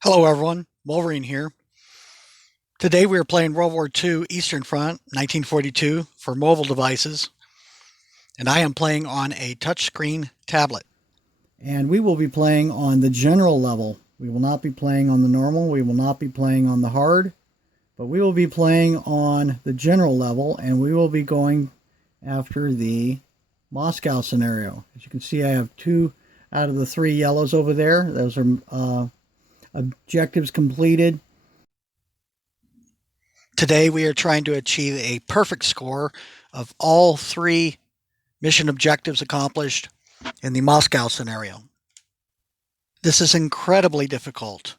Hello everyone, Wolverine here. Today we are playing World War II Eastern Front 1942 for mobile devices, and I am playing on a touchscreen tablet. And we will be playing on the general level. We will not be playing on the normal. We will not be playing on the hard, but we will be playing on the general level, and we will be going after the Moscow scenario. As you can see, I have 2 out of the 3 yellows over there. Those are objectives completed. Today we are trying to achieve a perfect score of all 3 mission objectives accomplished in the Moscow scenario. This is incredibly difficult,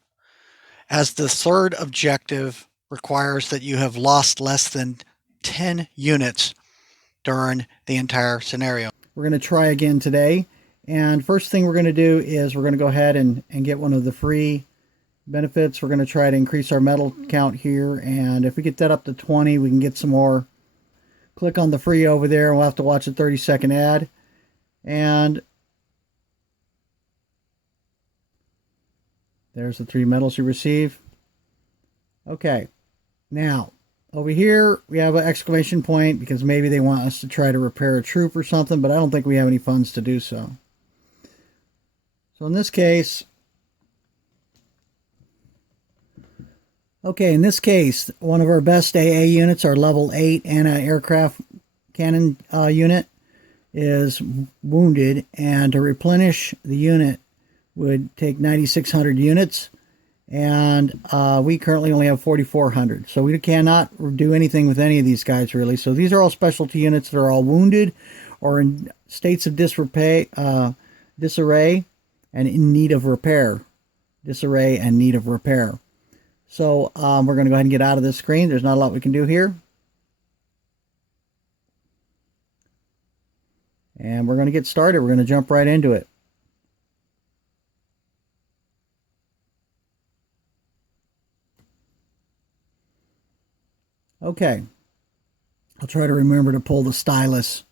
as the third objective requires that you have lost less than 10 units during the entire scenario. We're going to try again today. And first thing we're going to do is we're going to go ahead and get one of the free benefits. We're going to try to increase our medal count here. And if we get that up to 20, we can get some more. Click on the free over there. We'll have to watch a 30-second ad. And there's the 3 medals you receive. Okay. Now, over here, we have an exclamation point because maybe they want us to try to repair a troop or something, but I don't think we have any funds to do so. So in this case, one of our best AA units, our level 8 anti-aircraft cannon unit, is wounded, and to replenish the unit would take 9,600 units, and we currently only have 4,400. So we cannot do anything with any of these guys, really. So these are all specialty units that are all wounded or in states of disarray and in need of repair. Disarray and need of repair. So we're going to go ahead and get out of this screen. There's not a lot we can do here. And we're going to get started. We're going to jump right into it. Okay. I'll try to remember to pull the stylus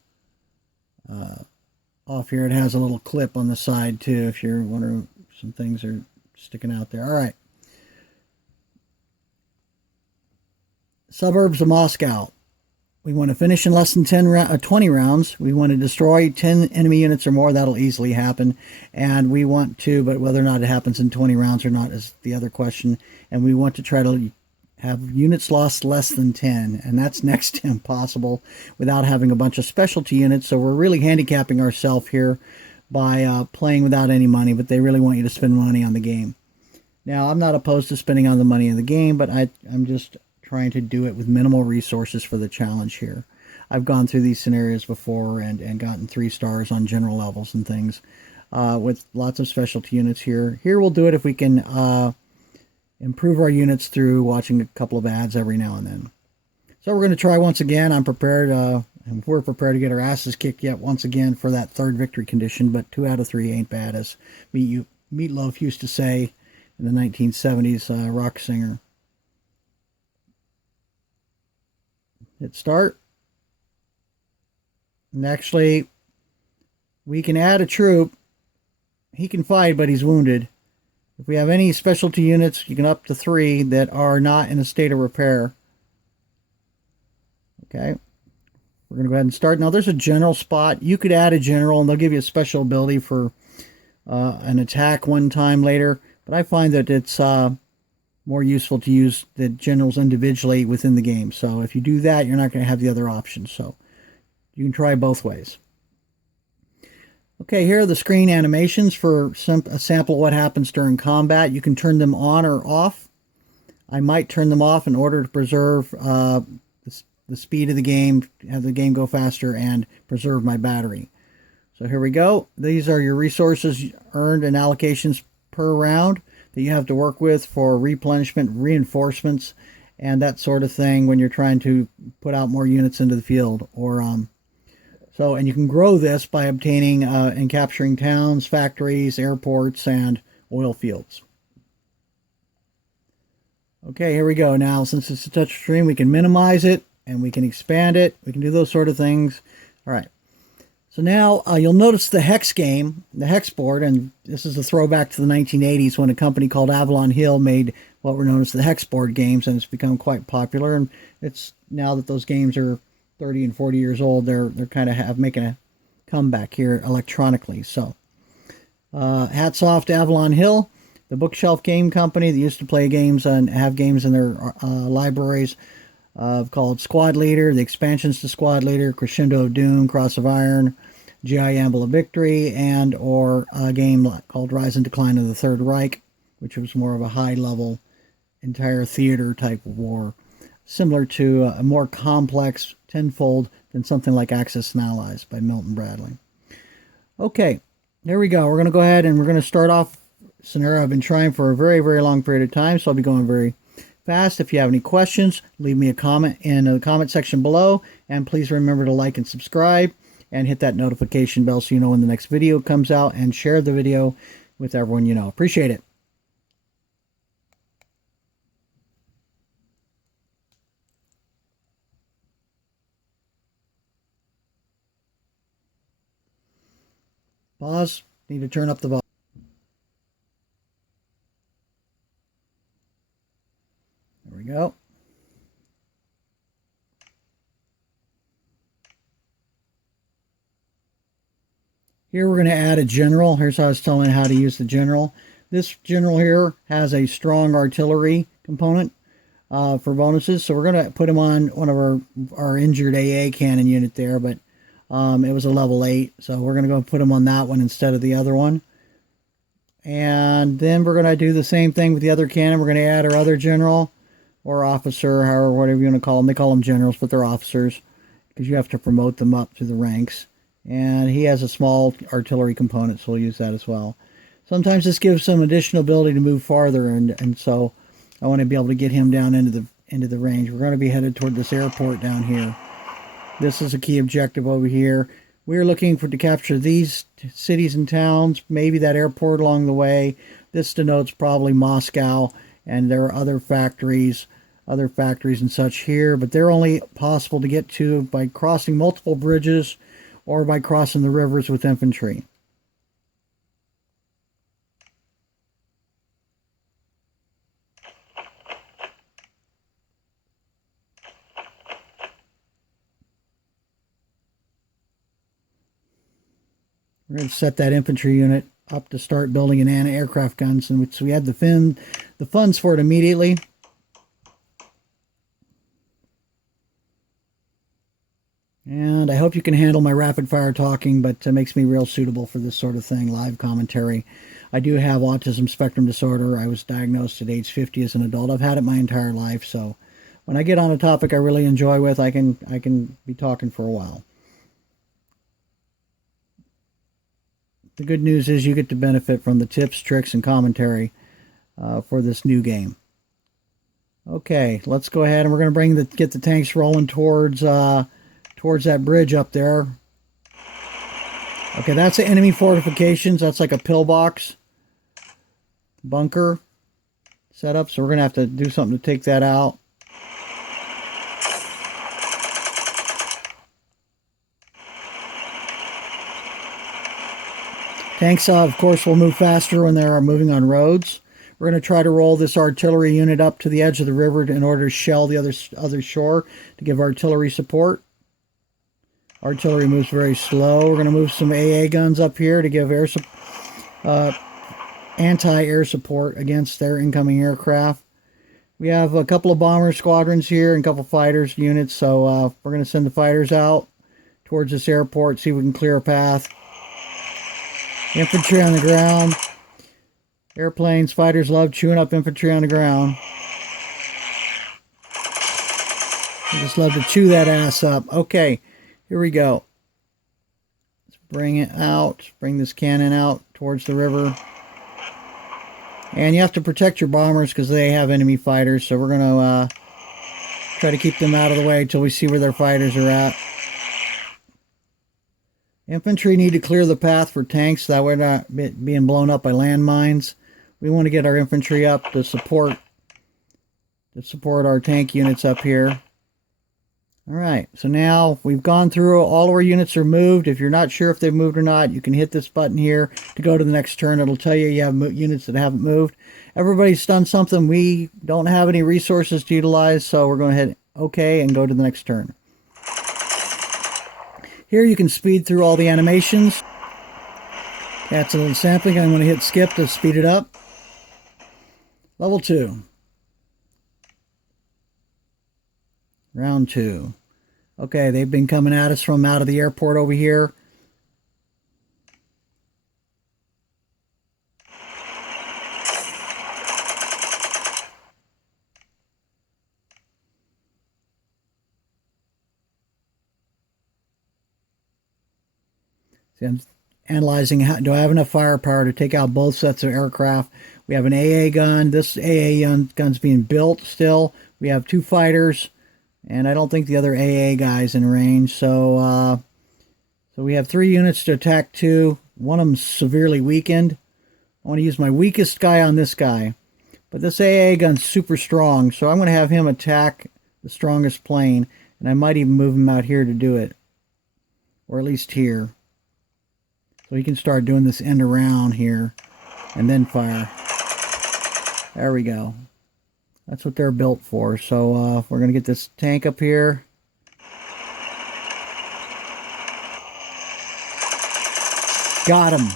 off here. It has a little clip on the side too, if you're wondering, some things are sticking out there. All right. Suburbs of Moscow. We want to finish in less than 20 rounds. We want to destroy 10 enemy units or more. That'll easily happen. And we want to, but whether or not it happens in 20 rounds or not is the other question. And we want to try to have units lost less than 10. And that's next to impossible without having a bunch of specialty units. So we're really handicapping ourselves here by playing without any money. But they really want you to spend money on the game. Now, I'm not opposed to spending on the money in the game, but I'm just trying to do it with minimal resources for the challenge here. I've gone through these scenarios before and gotten 3 stars on general levels and things with lots of specialty units here. Here we'll do it if we can improve our units through watching a couple of ads every now and then. So we're going to try once again. I'm prepared, and we're prepared to get our asses kicked yet once again for that third victory condition, but 2 out of 3 ain't bad, as Meatloaf used to say in the 1970s rock singer. Hit start. And actually, we can add a troop. He can fight, but he's wounded. If we have any specialty units, you can up to 3 that are not in a state of repair. Okay. We're going to go ahead and start. Now, there's a general spot. You could add a general, and they'll give you a special ability for an attack one time later. But I find that it's more useful to use the generals individually within the game. So if you do that, you're not going to have the other options. So you can try both ways. Okay, here are the screen animations for a sample of what happens during combat. You can turn them on or off. I might turn them off in order to preserve the speed of the game, have the game go faster, and preserve my battery. So here we go. These are your resources earned and allocations per round that you have to work with for replenishment, reinforcements, and that sort of thing when you're trying to put out more units into the field. And you can grow this by obtaining and capturing towns, factories, airports, and oil fields. Okay, here we go. Now, since it's a touch screen, we can minimize it and we can expand it. We can do those sort of things. All right. So now you'll notice the hex game, the hex board, and this is a throwback to the 1980s when a company called Avalon Hill made what were known as the hex board games, and it's become quite popular. And it's now that those games are 30 and 40 years old, they're kind of making a comeback here electronically. So hats off to Avalon Hill, the bookshelf game company that used to play games and have games in their libraries called Squad Leader, the expansions to Squad Leader, Crescendo of Doom, Cross of Iron, GI Amble of Victory, and or a game called Rise and Decline of the Third Reich, which was more of a high-level, entire theater type of war, similar to a more complex tenfold than something like Axis and Allies by Milton Bradley. Okay, there we go. We're going to go ahead and we're going to start off a scenario I've been trying for a very, very long period of time, so I'll be going very fast. If you have any questions, leave me a comment in the comment section below, and please remember to like and subscribe and hit that notification bell so you know when the next video comes out, and share the video with everyone you know. Appreciate it. Pause. Need to turn up the volume. There we go. Here we're going to add a general. Here's how I was telling you how to use the general. This general here has a strong artillery component for bonuses. So we're going to put him on one of our injured AA cannon unit there, but it was a level 8. So we're going to go put him on that one instead of the other one. And then we're going to do the same thing with the other cannon. We're going to add our other general or officer, however, whatever you want to call them. They call them generals, but they're officers because you have to promote them up through the ranks. And he has a small artillery component, so we'll use that as well. Sometimes this gives some additional ability to move farther, and so I want to be able to get him down into the range. We're going to be headed toward this airport down here. This is a key objective over here. We're looking to capture these cities and towns, maybe that airport along the way. This denotes probably Moscow, and there are other factories and such here, but they're only possible to get to by crossing multiple bridges or by crossing the rivers with infantry. We're going to set that infantry unit up to start building an anti-aircraft guns, and so we had the funds for it immediately. And I hope you can handle my rapid fire talking, but it makes me real suitable for this sort of thing, live commentary. I do have autism spectrum disorder. I was diagnosed at age 50 as an adult. I've had it my entire life, so when I get on a topic I really enjoy with, I can be talking for a while. The good news is you get to benefit from the tips, tricks, and commentary for this new game. Okay, let's go ahead and we're going to get the tanks rolling towards that bridge up there. Okay, that's the enemy fortifications. That's like a pillbox bunker setup. So we're going to have to do something to take that out. Tanks, of course, will move faster when they're moving on roads. We're going to try to roll this artillery unit up to the edge of the river in order to shell the other shore to give artillery support. Artillery moves very slow. We're going to move some AA guns up here to give anti-air support against their incoming aircraft. We have a couple of bomber squadrons here and a couple of fighters units, so we're going to send the fighters out towards this airport, see if we can clear a path. Infantry on the ground. Airplanes, fighters love chewing up infantry on the ground. They just love to chew that ass up. Okay, here we go. Let's bring it out. Bring this cannon out towards the river. And you have to protect your bombers because they have enemy fighters. So we're going to try to keep them out of the way until we see where their fighters are at. Infantry need to clear the path for tanks. That way they're not being blown up by landmines. We want to get our infantry up to support our tank units up here. All right, so now we've gone through, all of our units are moved. If you're not sure if they've moved or not, you can hit this button here to go to the next turn. It'll tell you have units that haven't moved. Everybody's done something. We don't have any resources to utilize, so we're going to hit OK and go to the next turn. Here you can speed through all the animations. That's a little sampling. I'm going to hit skip to speed it up. Level 2. Round 2. Okay, they've been coming at us from out of the airport over here. See, I'm analyzing, do I have enough firepower to take out both sets of aircraft? We have an AA gun. This AA gun's being built still. We have 2 fighters, and I don't think the other AA guy's in range. So we have 3 units to attack 2. One of them's severely weakened. I want to use my weakest guy on this guy. But this AA gun's super strong, so I'm going to have him attack the strongest plane, and I might even move him out here to do it. Or at least here. So he can start doing this end around here and then fire. There we go. That's what they're built for. So we're going to get this tank up here. Got him.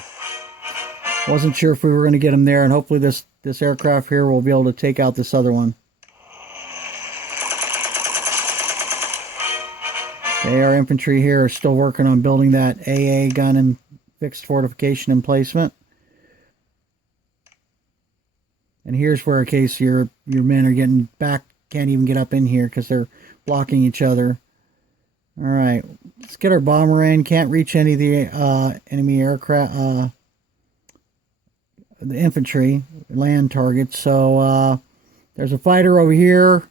Wasn't sure if we were going to get him there, and hopefully this aircraft here will be able to take out this other one. Okay, our infantry here are still working on building that AA gun and fixed fortification emplacement. And here's where, in case your men are getting back, can't even get up in here because they're blocking each other. All right, let's get our bomber in. Can't reach any of the enemy aircraft, the infantry land targets. So there's a fighter over here.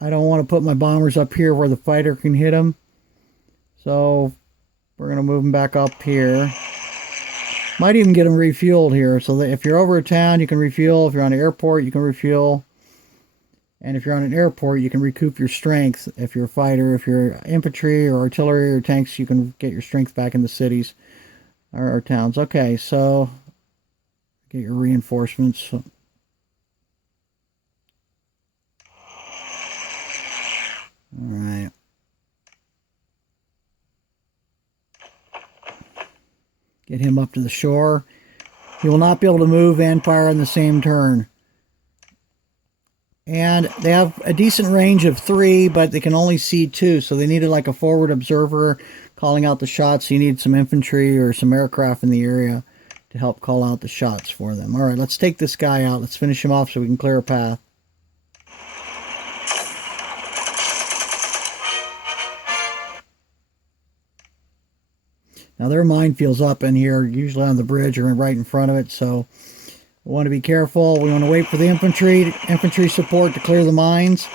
I don't want to put my bombers up here where the fighter can hit them. So we're going to move them back up here. Might even get them refueled here. So that if you're over a town, you can refuel. If you're on an airport, you can refuel. And if you're on an airport, you can recoup your strength. If you're a fighter, if you're infantry or artillery or tanks, you can get your strength back in the cities or towns. Okay, so get your reinforcements. All right. Get him up to the shore. He will not be able to move and fire in the same turn. And they have a decent range of 3, but they can only see 2. So they needed like a forward observer calling out the shots. You need some infantry or some aircraft in the area to help call out the shots for them. All right, let's take this guy out. Let's finish him off so we can clear a path. Now their minefields up in here, usually on the bridge or right in front of it, so we want to be careful. We want to wait for the infantry support to clear the mines.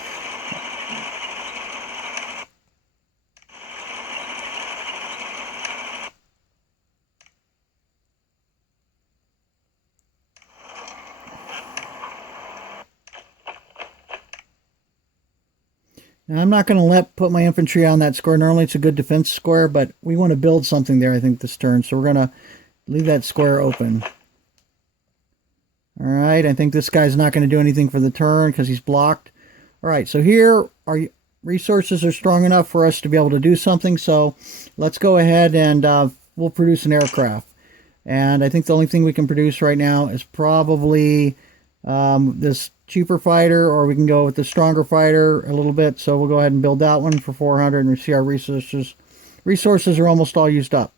Now, I'm not going to put my infantry on that square. Normally it's a good defense square, but we want to build something there, I think, this turn. So we're going to leave that square open. All right, I think this guy's not going to do anything for the turn because he's blocked. All right, so here our resources are strong enough for us to be able to do something. So let's go ahead and we'll produce an aircraft. And I think the only thing we can produce right now is probably this cheaper fighter, or we can go with the stronger fighter a little bit. So we'll go ahead and build that one for 400, and we see our resources are almost all used up.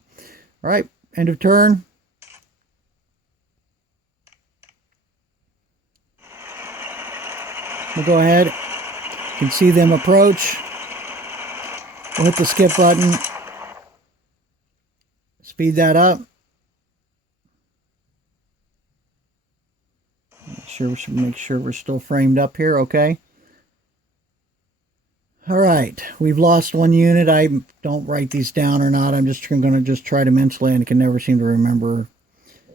All right, end of turn. We'll go ahead. You can see them approach. We'll hit the skip button. Speed that up. Make sure we're still framed up here, okay? All right, we've lost 1 unit. I don't write these down or not. I'm going to try to mentally, and I can never seem to remember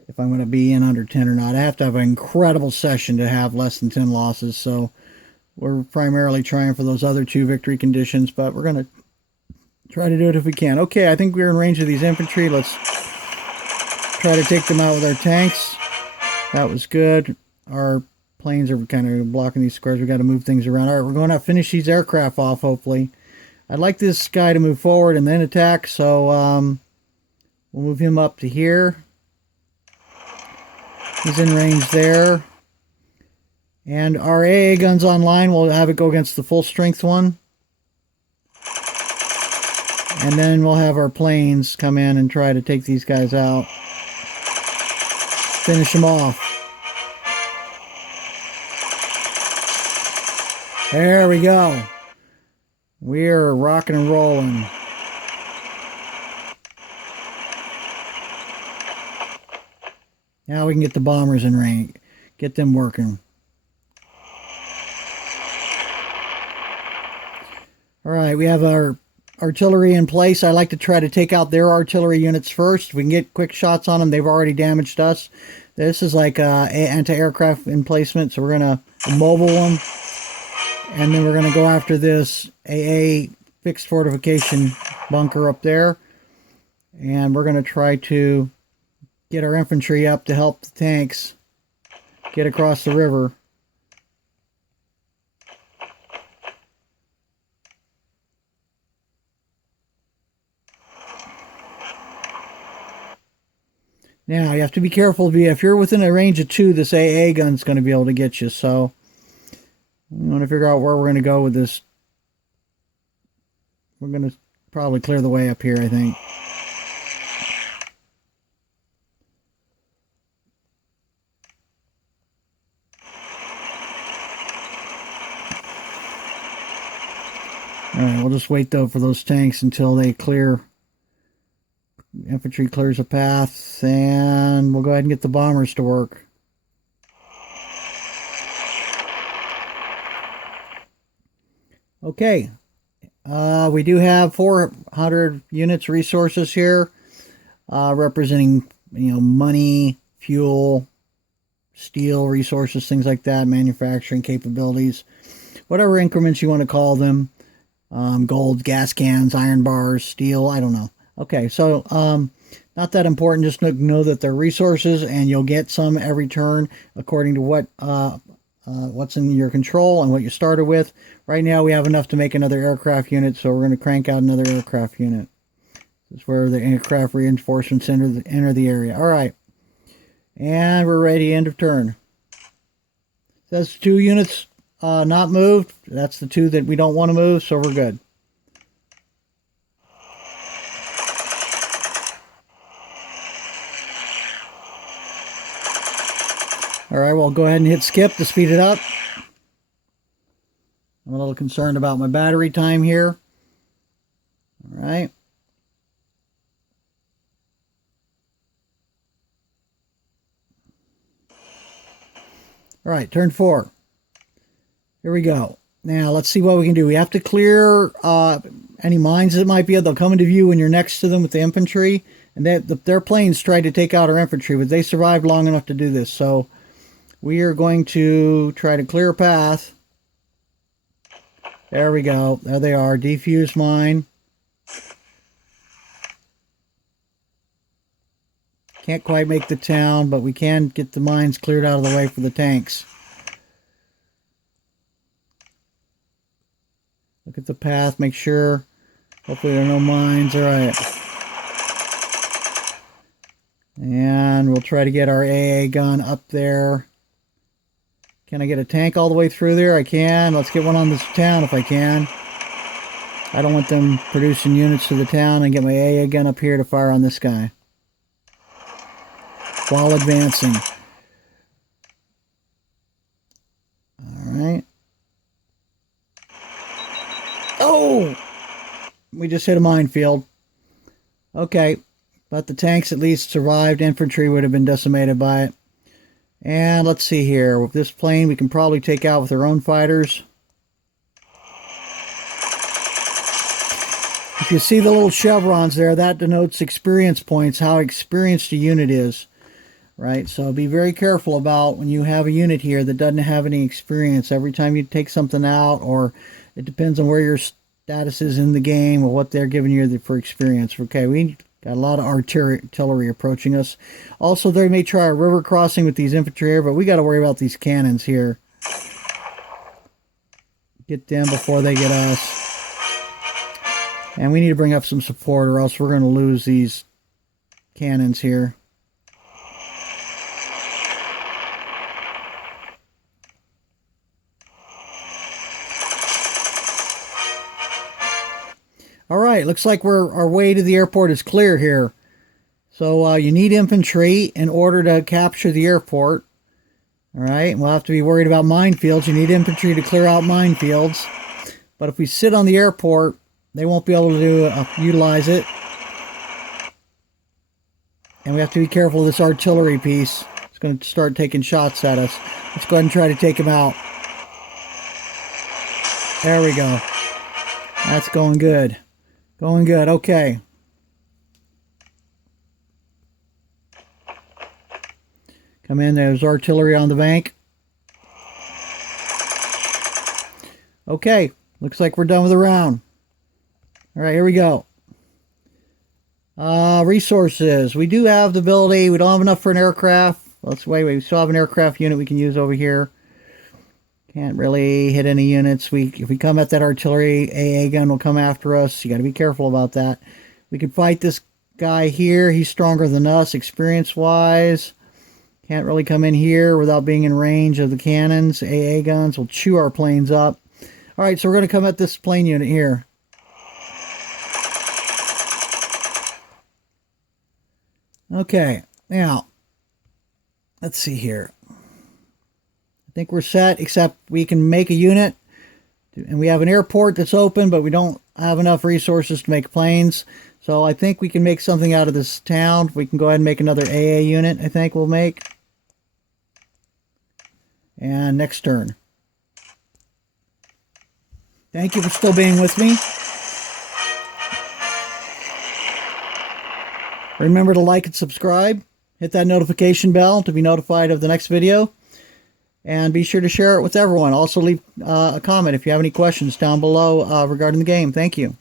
if I'm going to be in under 10 or not. I have to have an incredible session to have less than 10 losses, so We're primarily trying for those other 2 victory conditions, but we're going to try to do it if we can. Okay, I think we're in range of these infantry. Let's try to take them out with our tanks. That was good. Our planes are kind of blocking these squares. We got to move things around. All right, we're going to finish these aircraft off, hopefully. I'd like this guy to move forward and then attack, so we'll move him up to here. He's in range there. And our AA gun's online. We'll have it go against the full strength one. And then we'll have our planes come in and try to take these guys out. Finish them off. There we go. We're rocking and rolling. Now we can get the bombers in range. Get them working. All right, we have our artillery in place. I like to try to take out their artillery units first. If we can get quick shots on them, they've already damaged us. This is like anti-aircraft emplacement, so we're going to mobile them. And then we're going to go after this AA fixed fortification bunker up there. And we're going to try to get our infantry up to help the tanks get across the river. Now, you have to be careful. If you're within a range of 2, this AA gun's going to be able to get you. So, we want to figure out where we're going to go with this. We're going to probably clear the way up here, I think. Alright, we'll just wait, though, for those tanks until they clear. Infantry clears a path, and we'll go ahead and get the bombers to work. Okay, we do have 400 units resources here, representing, money, fuel, steel resources, things like that, manufacturing capabilities, whatever increments you want to call them, gold, gas cans, iron bars, steel, I don't know. Okay, so not that important. Just know that they're resources, and you'll get some every turn according to what's in your control and what you started with. Right now, we have enough to make another aircraft unit, so we're going to crank out another aircraft unit. This is where the aircraft reinforcements enter the area. All right, and we're ready. End of turn. Says 2 units not moved. That's the 2 that we don't want to move, so we're good. All right, well, go ahead and hit skip to speed it up. I'm a little concerned about my battery time here. All right. All right, turn 4. Here we go. Now, let's see what we can do. We have to clear any mines that might be. They'll come into view when you're next to them with the infantry. And their planes tried to take out our infantry, but they survived long enough to do this. So we are going to try to clear a path. There we go. There they are. Defuse mine. Can't quite make the town, but we can get the mines cleared out of the way for the tanks. Look at the path. Make sure. Hopefully there are no mines. All right. And we'll try to get our AA gun up there. Can I get a tank all the way through there? I can. Let's get one on this town if I can. I don't want them producing units to the town, and get my AA gun up here to fire on this guy while advancing. Alright. Oh! We just hit a minefield. Okay. But the tanks at least survived. Infantry would have been decimated by it. And let's see here. With this plane, we can probably take out with our own fighters. If you see the little chevrons there, that denotes experience points, how experienced a unit is. right? So be very careful about when you have a unit here that doesn't have any experience. Every time you take something out, or it depends on where your status is in the game or what they're giving you for experience. Okay, we got a lot of artillery approaching us. Also, they may try a river crossing with these infantry here, but we got to worry about these cannons here. Get them before they get us. And we need to bring up some support, or else we're going to lose these cannons here. All right, looks like our way to the airport is clear here. So you need infantry in order to capture the airport. All right, we'll have to be worried about minefields. You need infantry to clear out minefields. But if we sit on the airport, they won't be able to utilize it. And we have to be careful of this artillery piece. It's going to start taking shots at us. Let's go ahead and try to take him out. There we go. That's going good. Going good. Okay. Come in. There's artillery on the bank. Okay. Looks like we're done with the round. All right, here we go. Resources. We do have the ability. We don't have enough for an aircraft. Let's wait. We still have an aircraft unit we can use over here. Can't really hit any units. If we come at that artillery, AA gun will come after us. You got to be careful about that. We can fight this guy here. He's stronger than us, experience-wise. Can't really come in here without being in range of the cannons. AA guns will chew our planes up. All right, so we're going to come at this plane unit here. Okay, now, let's see here. I think we're set, except we can make a unit. And we have an airport that's open, but we don't have enough resources to make planes. So I think we can make something out of this town. We can go ahead and make another AA unit, I think we'll make. And next turn. Thank you for still being with me. Remember to like and subscribe. Hit that notification bell to be notified of the next video. And be sure to share it with everyone. Also leave a comment if you have any questions down below regarding the game. Thank you.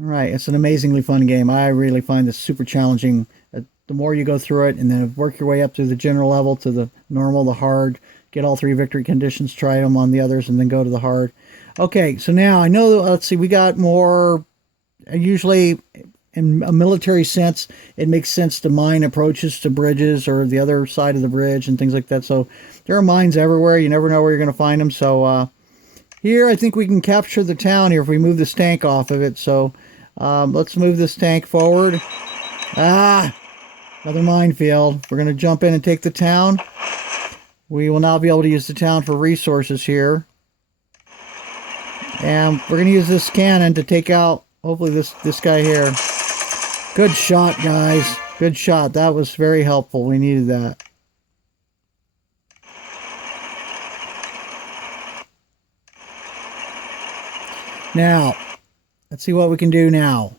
All right, it's an amazingly fun game. I really find this super challenging. The more you go through it, and then work your way up to the general level, to the normal, the hard, get all 3 victory conditions, try them on the others, and then go to the hard. Okay, so now I know, let's see, we got more, usually in a military sense, it makes sense to mine approaches to bridges or the other side of the bridge and things like that. So there are mines everywhere. You never know where you're going to find them. So here, I think we can capture the town here if we move this tank off of it. So let's move this tank forward. Another minefield. We're going to jump in and take the town. We will now be able to use the town for resources here. And we're going to use this cannon to take out, hopefully, this guy here. Good shot, guys. Good shot. That was very helpful. We needed that. Now, let's see what we can do now.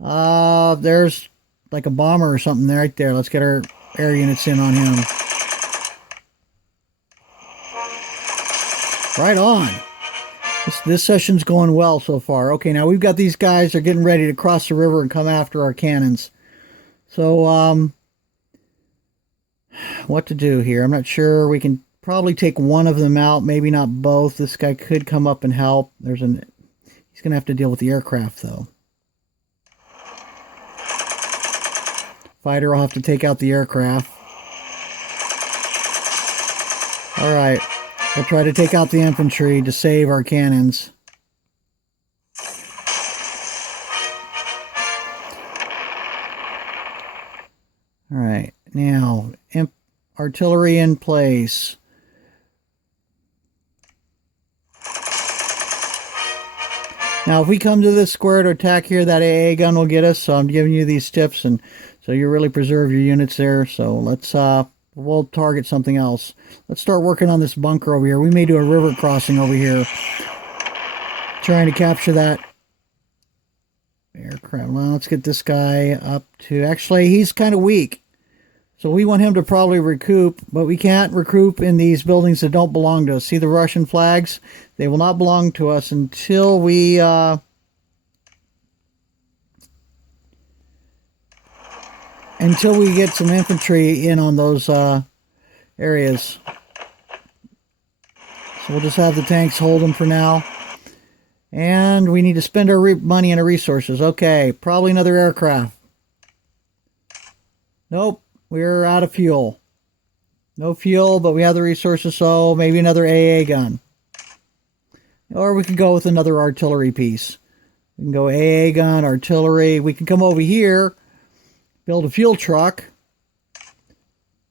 There's like a bomber or something right there. Let's get our air units in on him. Right on. This session's going well so far. Okay, now we've got these guys. They're getting ready to cross the river and come after our cannons. So, what to do here? I'm not sure. We can probably take one of them out. Maybe not both. This guy could come up and help. He's going to have to deal with the aircraft, though. Fighter will have to take out the aircraft. All right. We'll try to take out the infantry to save our cannons. All right, now artillery in place. Now, if we come to this square to attack here, that AA gun will get us. So I'm giving you these tips, and so you really preserve your units there. So let's we'll target something else. Let's start working on this bunker over here. We may do a river crossing over here, trying to capture that aircraft. Well, let's get this guy up to... Actually, he's kind of weak. So we want him to probably recoup, but we can't recoup in these buildings that don't belong to us. See the Russian flags? They will not belong to us until we... until we get some infantry in on those areas. So we'll just have the tanks hold them for now. And we need to spend our money and our resources. Okay, probably another aircraft. Nope, we're out of fuel. No fuel, but we have the resources, so maybe another AA gun. Or we could go with another artillery piece. We can go AA gun, artillery. We can come over here, build a fuel truck.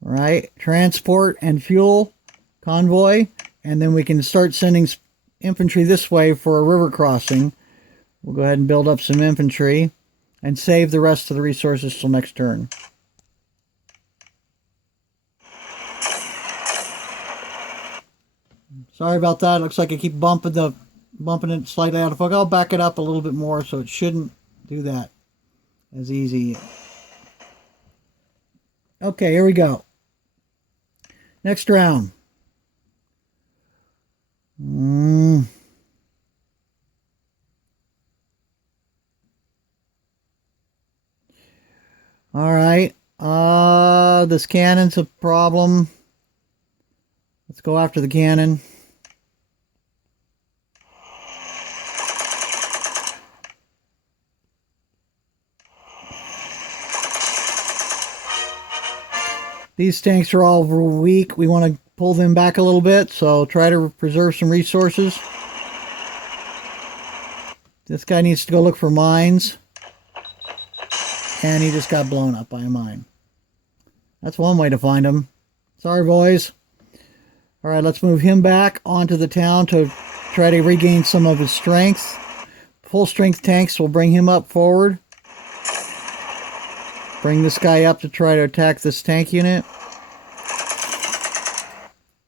Right, transport and fuel convoy. And then we can start sending infantry this way for a river crossing. We'll go ahead and build up some infantry and save the rest of the resources till next turn. Sorry about that. Looks like I keep bumping it slightly out of focus. I'll back it up a little bit more so it shouldn't do that as easy. Okay, here we go. Next round. All right. This cannon's a problem. Let's go after the cannon. These tanks are all weak. We want to pull them back a little bit, so try to preserve some resources. This guy needs to go look for mines. And he just got blown up by a mine. That's one way to find him. Sorry, boys. All right, let's move him back onto the town to try to regain some of his strength. Full strength tanks will bring him up forward. Bring this guy up to try to attack this tank unit.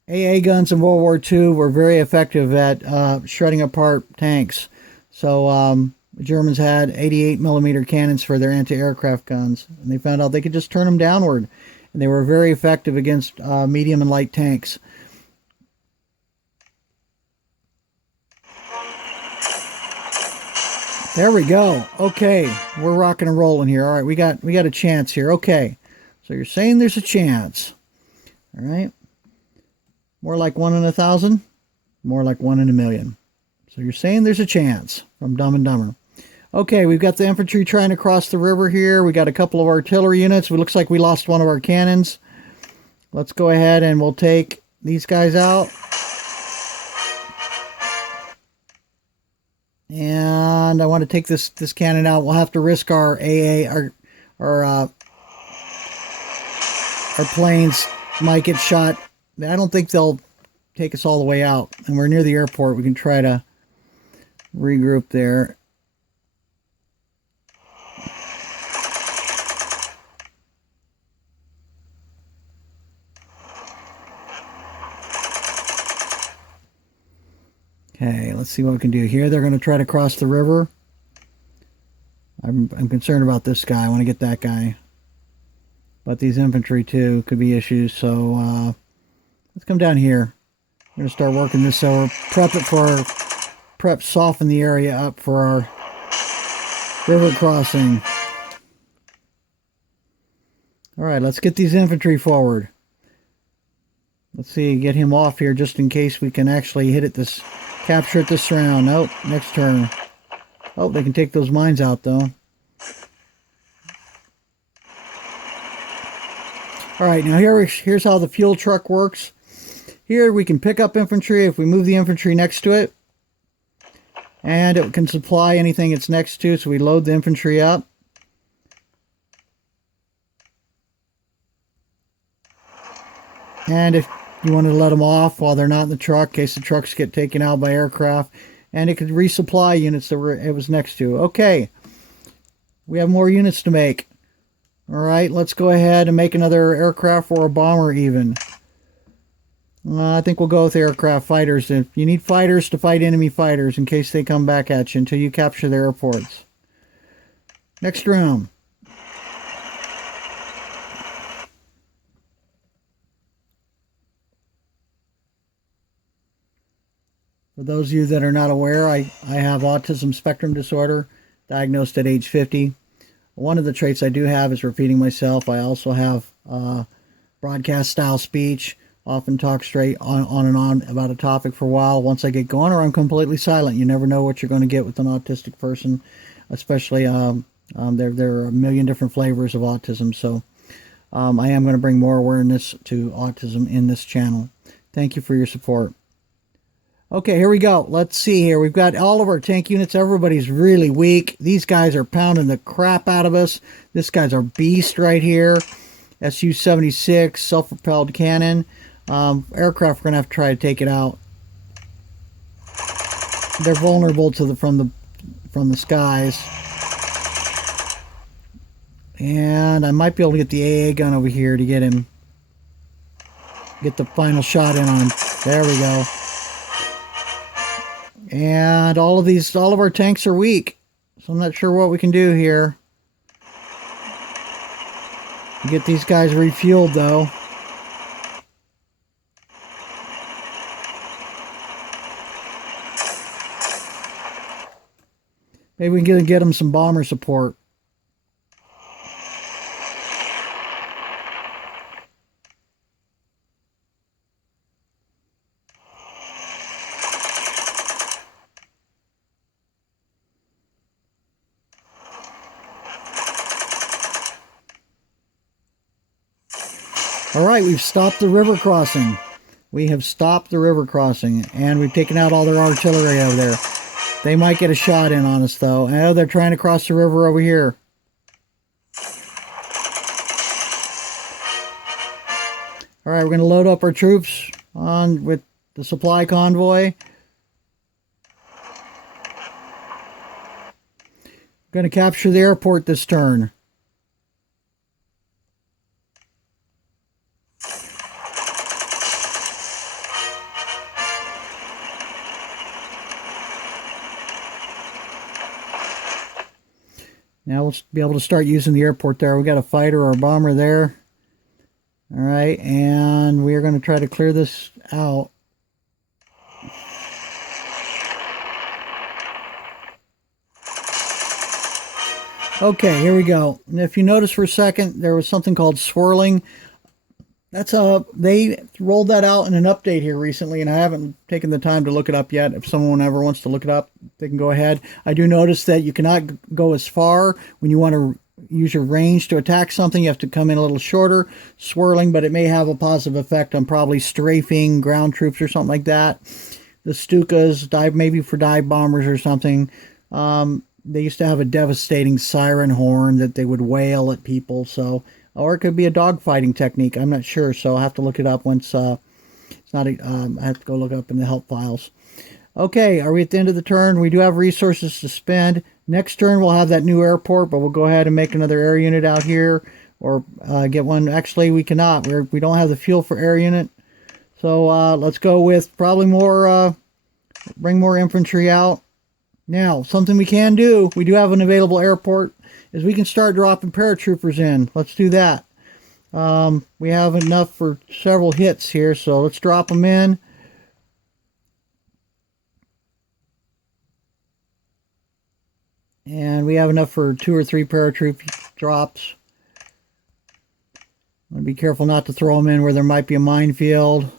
AA guns in World War II were very effective at shredding apart tanks. So the Germans had 88 millimeter cannons for their anti-aircraft guns. And they found out they could just turn them downward. And they were very effective against medium and light tanks. There we go. Okay, we're rocking and rolling here. All right, we got a chance here. Okay, so you're saying there's a chance. All right. More like 1 in 1,000. More like 1 in 1,000,000. So you're saying there's a chance from Dumb and Dumber. Okay, we've got the infantry trying to cross the river here. We got a couple of artillery units. It looks like we lost one of our cannons. Let's go ahead and we'll take these guys out. And I want to take this cannon out. We'll have to risk our AA, our planes might get shot. I don't think they'll take us all the way out. And we're near the airport. We can try to regroup there. Okay, let's see what we can do here. They're going to try to cross the river. I'm concerned about this guy. I want to get that guy. But these infantry, too, could be issues. So, let's come down here. We're going to start working this over. Soften the area up for our river crossing. All right, let's get these infantry forward. Let's see, get him off here just in case we can actually hit it this... Capture it this round. Nope, next turn. Oh, they can take those mines out, though. Alright, now here's how the fuel truck works. Here we can pick up infantry if we move the infantry next to it. And it can supply anything it's next to, so we load the infantry up. And if you want to let them off while they're not in the truck, in case the trucks get taken out by aircraft. And it could resupply units that it was next to. Okay. We have more units to make. Alright, let's go ahead and make another aircraft or a bomber even. I think we'll go with aircraft fighters. If you need fighters to fight enemy fighters in case they come back at you until you capture their airports. Next round. For those of you that are not aware, I have autism spectrum disorder, diagnosed at age 50. One of the traits I do have is repeating myself. I also have broadcast style speech, often talk straight on and on about a topic for a while. Once I get going, or I'm completely silent. You never know what you're going to get with an autistic person, especially there are a million different flavors of autism. So I am going to bring more awareness to autism in this channel. Thank you for your support. Okay, here we go. Let's see here. We've got all of our tank units. Everybody's really weak. These guys are pounding the crap out of us. This guy's our beast right here. Su-76, self-propelled cannon. Aircraft, we're going to have to try to take it out. They're vulnerable to from the skies. And I might be able to get the AA gun over here to get him. Get the final shot in on him. There we go. And all of our tanks are weak, so I'm not sure what we can do here. Get these guys refueled though. Maybe we can get them some bomber support. All right, we've stopped the river crossing. We have stopped the river crossing, and we've taken out all their artillery over there. They might get a shot in on us, though. Oh, they're trying to cross the river over here. All right, we're going to load up our troops on with the supply convoy. We're going to capture the airport this turn. Now we'll be able to start using the airport there. We got a fighter or a bomber there. All right, and we're going to try to clear this out. Okay, here we go. And if you notice for a second, there was something called swirling. That's they rolled that out in an update here recently, and I haven't taken the time to look it up yet. If someone ever wants to look it up, they can go ahead. I do notice that you cannot go as far when you want to use your range to attack something. You have to come in a little shorter, swirling, but it may have a positive effect on probably strafing ground troops or something like that. The Stukas, maybe for dive bombers or something. They used to have a devastating siren horn that they would wail at people, so... Or it could be a dogfighting technique. I'm not sure, so I'll have to look it up once it's not. I have to go look up in the help files. Okay, are we at the end of the turn? We do have resources to spend. Next turn, we'll have that new airport, but we'll go ahead and make another air unit out here, or get one. Actually, we cannot. We don't have the fuel for air unit, so let's go with probably more. Bring more infantry out. Now, something we can do. We do have an available airport. Is we can start dropping paratroopers in. Let's do that. We have enough for several hits here, so let's drop them in. And we have enough for 2 or 3 paratroop drops. Be careful not to throw them in where there might be a minefield.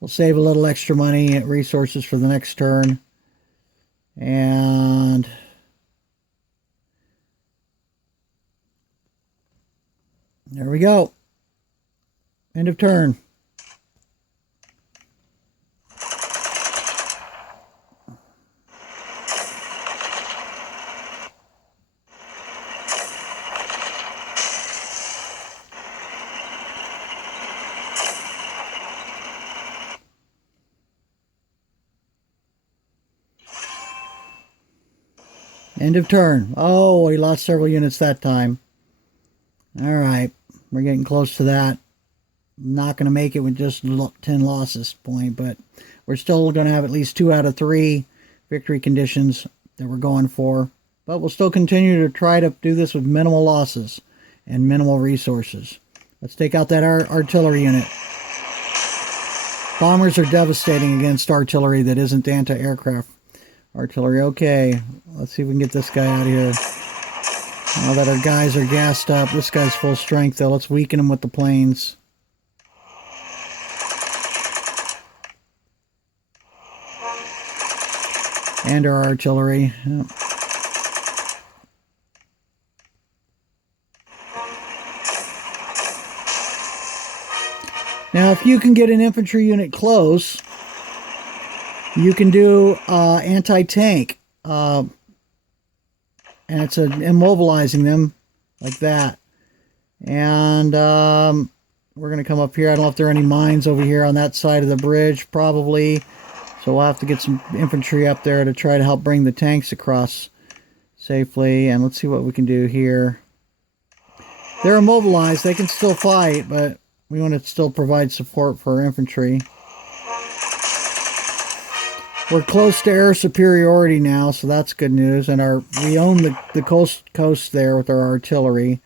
We'll save a little extra money and resources for the next turn. And there we go. End of turn. End of turn. Oh, we lost several units that time. All right. We're getting close to that. not going to make it with just 10 losses point, but we're still going to have at least 2 out of 3 victory conditions that we're going for. But we'll still continue to try to do this with minimal losses and minimal resources. Let's take out that artillery unit. Bombers are devastating against artillery that isn't anti-aircraft artillery. Okay, let's see if we can get this guy out of here. Now that our guys are gassed up, this guy's full strength though. Let's weaken him with the planes. And our artillery. Yep. Now, if you can get an infantry unit close, you can do anti-tank. And it's immobilizing them like that. And we're going to come up here. I don't know if there are any mines over here on that side of the bridge, probably. So we'll have to get some infantry up there to try to help bring the tanks across safely. And let's see what we can do here. They're immobilized. They can still fight, but we want to still provide support for our infantry. We're close to air superiority now, so that's good news. And we own the coast there with our artillery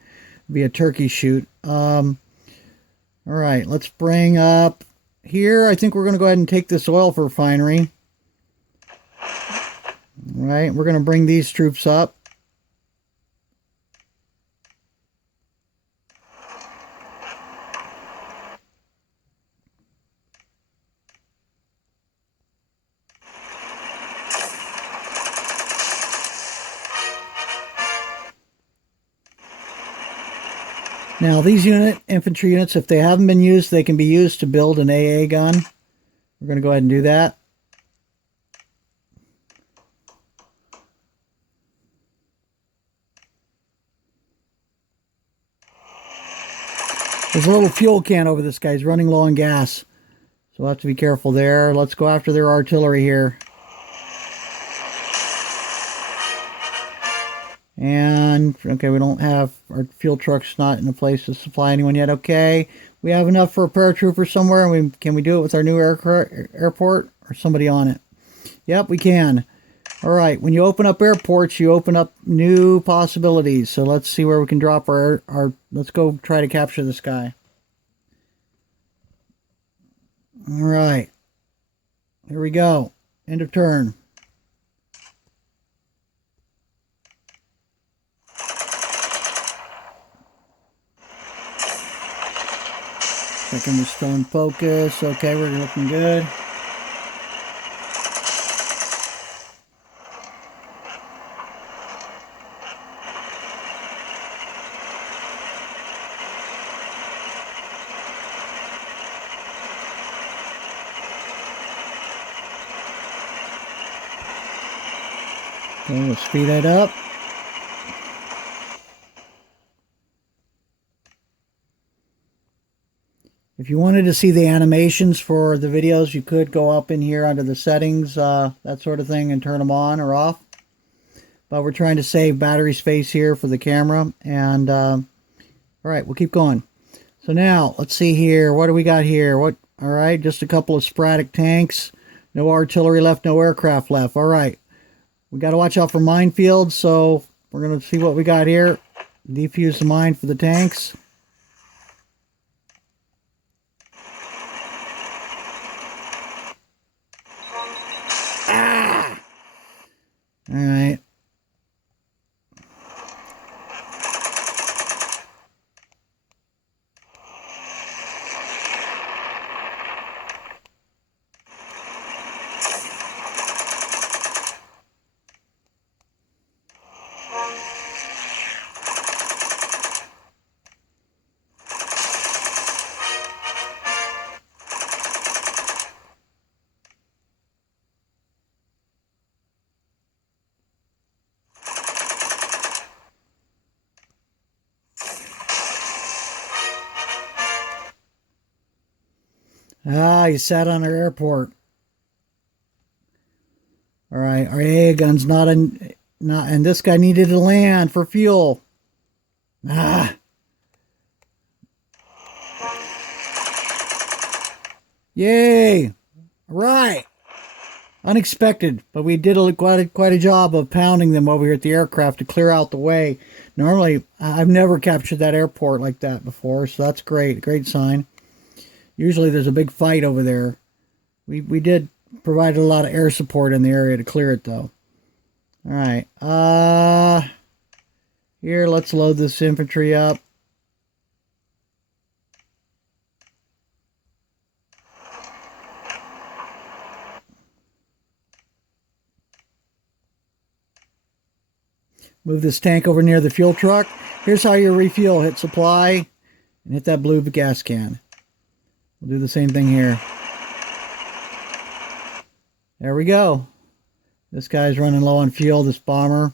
via turkey shoot. All right, let's bring up here. I think we're going to go ahead and take this oil refinery. All right, we're going to bring these troops up. Now, these infantry units, if they haven't been used, they can be used to build an AA gun. We're going to go ahead and do that. There's a little fuel can over this guy. He's running low on gas. So we'll have to be careful there. Let's go after their artillery here. And, okay, we don't have, our fuel truck's not in a place to supply anyone yet. Okay, we have enough for a paratrooper somewhere. And can we do it with our new airport or somebody on it? Yep, we can. All right, when you open up airports, you open up new possibilities. So let's see where we can drop our let's go try to capture this guy. All right, here we go. End of turn. Checking the stone focus. Okay, we're looking good. Okay, we'll speed it up. If you wanted to see the animations for the videos, you could go up in here under the settings, that sort of thing, and turn them on or off. But we're trying to save battery space here for the camera. And, all right, we'll keep going. So now, let's see here. What do we got here? All right, just a couple of sporadic tanks. No artillery left, no aircraft left. All right. We got to watch out for minefields, so we're going to see what we got here. Defuse the mine for the tanks. All right. Ah, you sat on our airport. All right, our AA gun's and this guy needed to land for fuel. Ah. Yay! All right. Unexpected, but we did quite a job of pounding them over here at the aircraft to clear out the way. Normally, I've never captured that airport like that before, so that's great. Great sign. Usually there's a big fight over there. We did provide a lot of air support in the area to clear it, though. All right. Here, let's load this infantry up. Move this tank over near the fuel truck. Here's how you refuel. Hit supply and hit that blue gas can. We'll do the same thing here. There we go. This guy's running low on fuel, this bomber.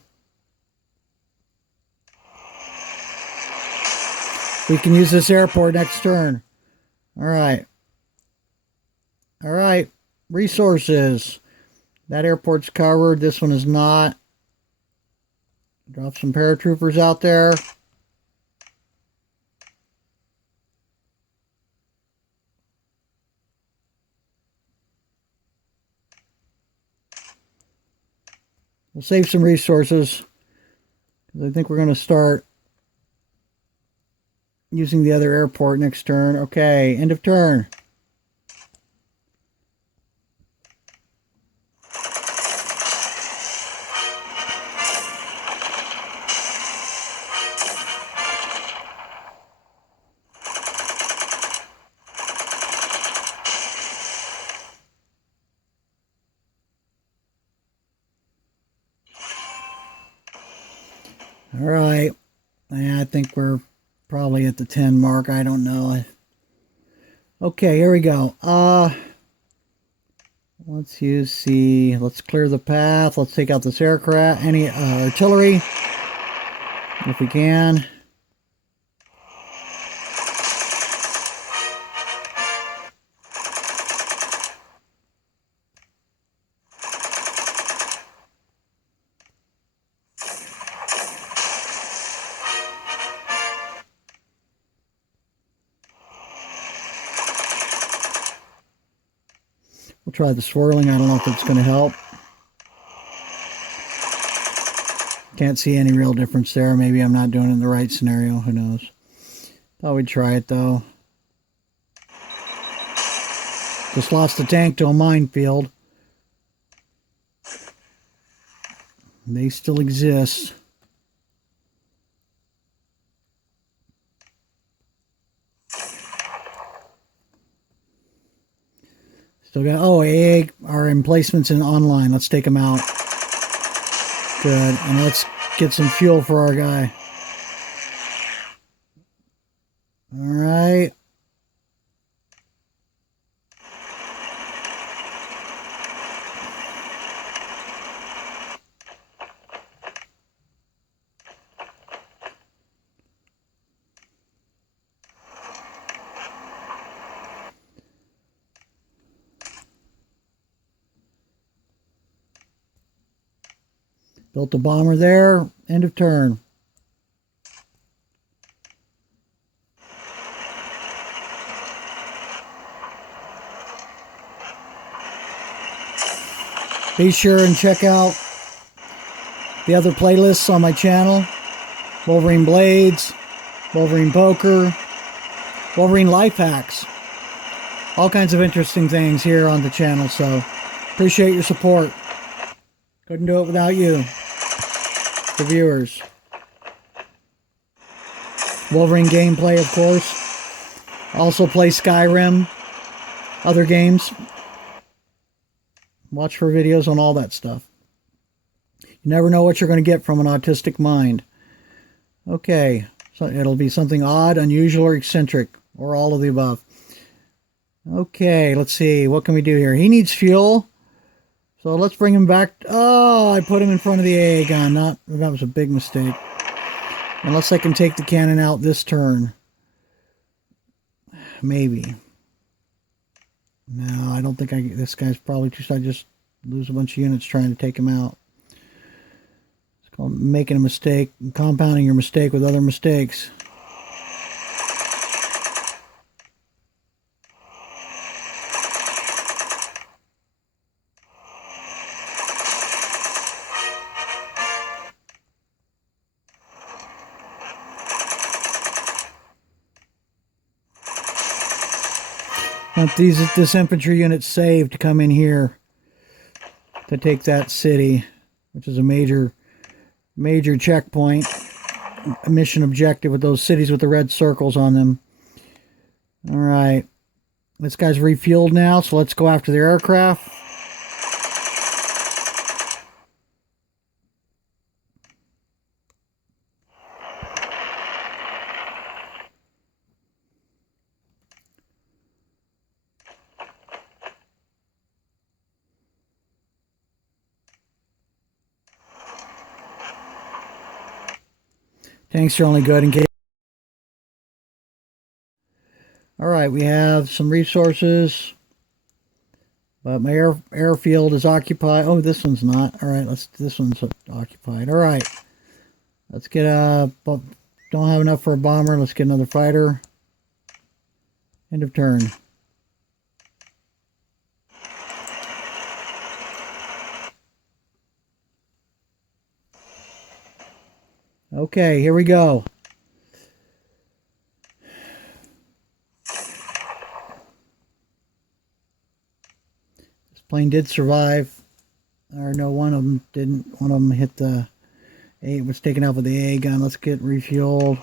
We can use this airport next turn. All right. All right. Resources. That airport's covered. This one is not. Drop some paratroopers out there. We'll save some resources. I think we're going to start using the other airport next turn. Okay, end of turn. All right. I think we're probably at the 10 mark. I don't know. Okay, here we go. Let's use C. Let's clear the path. Let's take out this aircraft, any artillery, if we can. We'll try the swirling. I don't know if it's going to help. Can't see any real difference there. Maybe I'm not doing it in the right scenario. Who knows? Thought we'd try it, though. Just lost the tank to a minefield. They still exist. Still got, oh, AA are emplacements in online. Let's take them out. Good. And let's get some fuel for our guy. All right. Built a bomber there. End of turn. Be sure and check out the other playlists on my channel. Wolverine Blades, Wolverine Poker, Wolverine Life Hacks. All kinds of interesting things here on the channel, so appreciate your support. Couldn't do it without you, the viewers. Wolverine gameplay, of course. Also play Skyrim, other games. Watch for videos on all that stuff. You never know what you're going to get from an autistic mind. Okay, so it'll be something odd, unusual, or eccentric, or all of the above. Okay, let's see. What can we do here? He needs fuel. So let's bring him back. Oh, I put him in front of the AA gun. That was a big mistake. Unless I can take the cannon out this turn. Maybe. No, I don't think this guy's probably too. I just lose a bunch of units trying to take him out. It's called making a mistake and compounding your mistake with other mistakes. Want this infantry unit saved to come in here to take that city, which is a major checkpoint, a mission objective with those cities with the red circles on them. All right. This guy's refueled now, so let's go after their aircraft. Tanks are only good in case. All right, we have some resources, but my airfield is occupied. Oh, this one's not. All right, this one's occupied. All right, let's get a. Don't have enough for a bomber. Let's get another fighter. End of turn. Okay, here we go. This plane did survive. Or no, one of them didn't. One of them hit the A, was taken out with the A gun. Let's get refueled.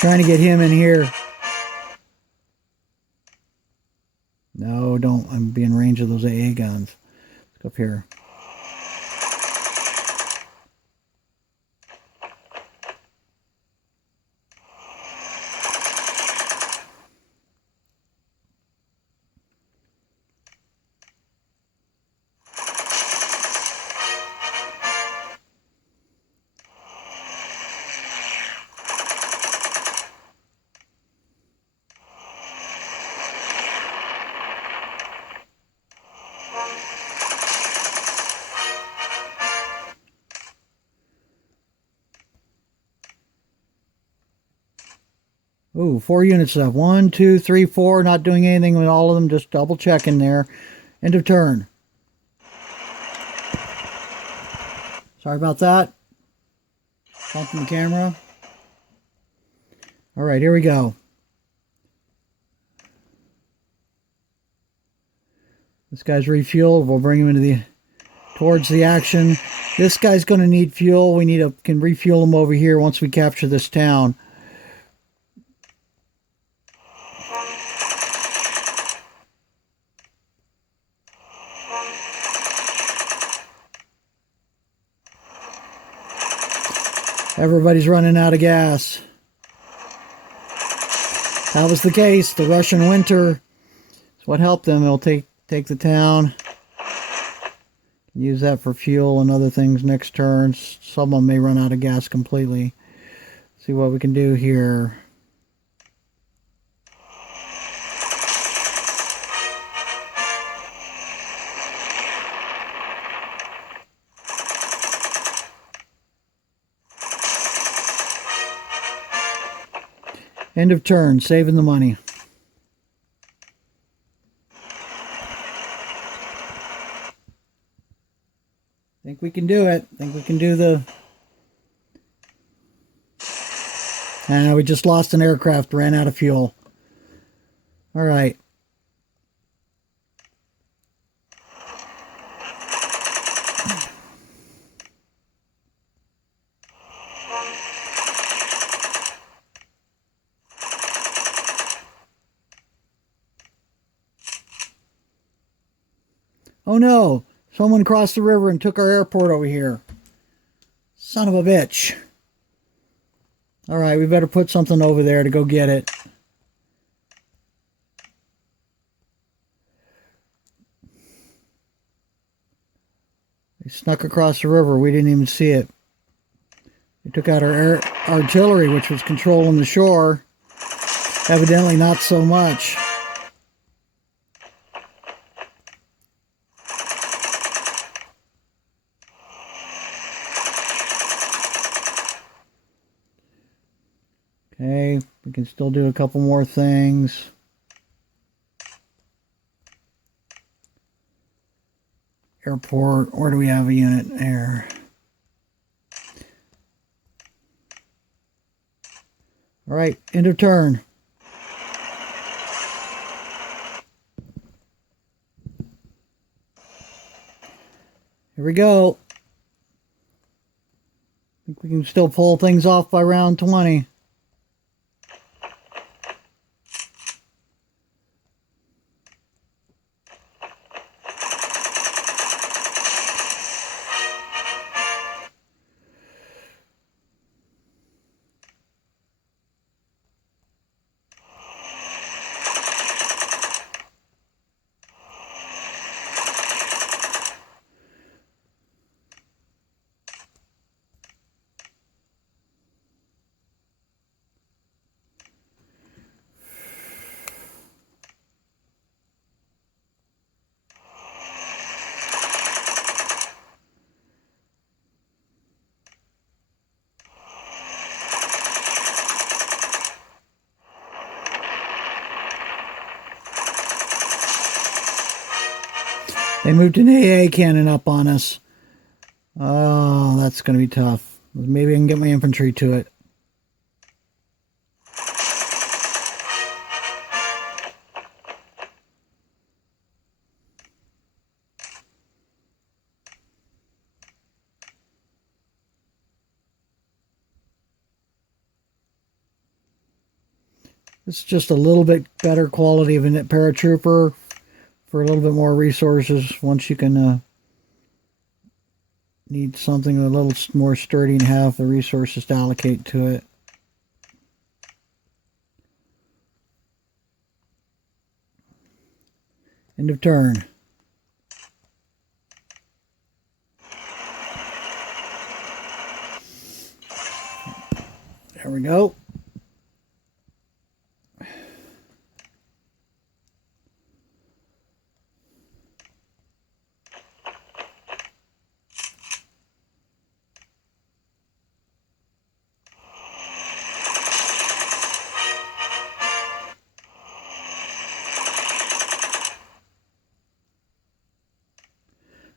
Trying to get him in here. No, don't. I'm being range of those AA guns. Let's go up here. Ooh, 4 units left. 1, 2, 3, 4. Not doing anything with all of them. Just double checking there. End of turn. Sorry about that. Bumping the camera. All right, here we go. This guy's refueled. We'll bring him into towards the action. This guy's going to need fuel. We can refuel him over here once we capture this town. Everybody's running out of gas. That was the case. The Russian winter is what helped them. It'll take the town. Use that for fuel and other things next turn. Some of them may run out of gas completely. See what we can do here. End of turn, saving the money. Think we can do it. Think we can do the... we just lost an aircraft, ran out of fuel. All right. Oh no, someone crossed the river and took our airport over here. Son of a bitch. All right, we better put something over there to go get it. They snuck across the river. We didn't even see it. They took out our artillery, which was controlling the shore. Evidently not so much. Okay, we can still do a couple more things. airport. Where do we have a unit there? All right, end of turn. Here we go. I think we can still pull things off by round 20. They moved an AA cannon up on us. Oh, that's going to be tough. Maybe I can get my infantry to it. It's just a little bit better quality of a paratrooper for a little bit more resources. Once you can need something a little more sturdy and have the resources to allocate to it. End of turn. There we go.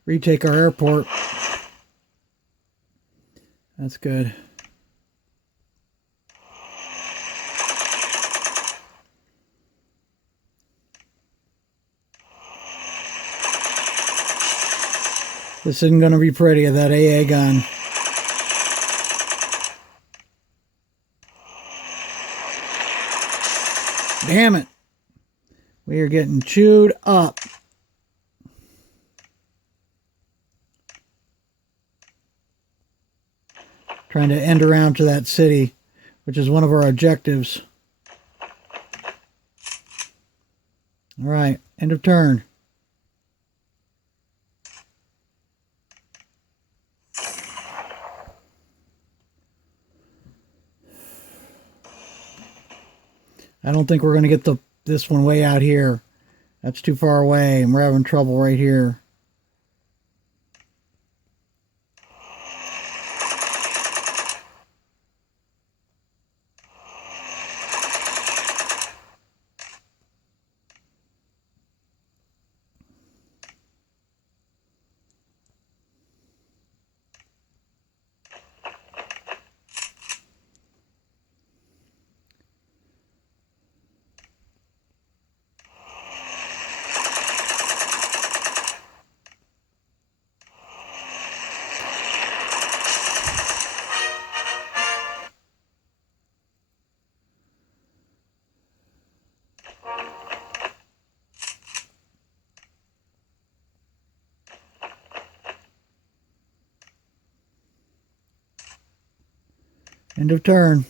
Retake our airport. That's good. This isn't going to be pretty, that AA gun. Damn it. We are getting chewed up. Trying to end around to that city, which is one of our objectives. All right, end of turn. I don't think we're going to get this one way out here. That's too far away, and we're having trouble right here. End of turn.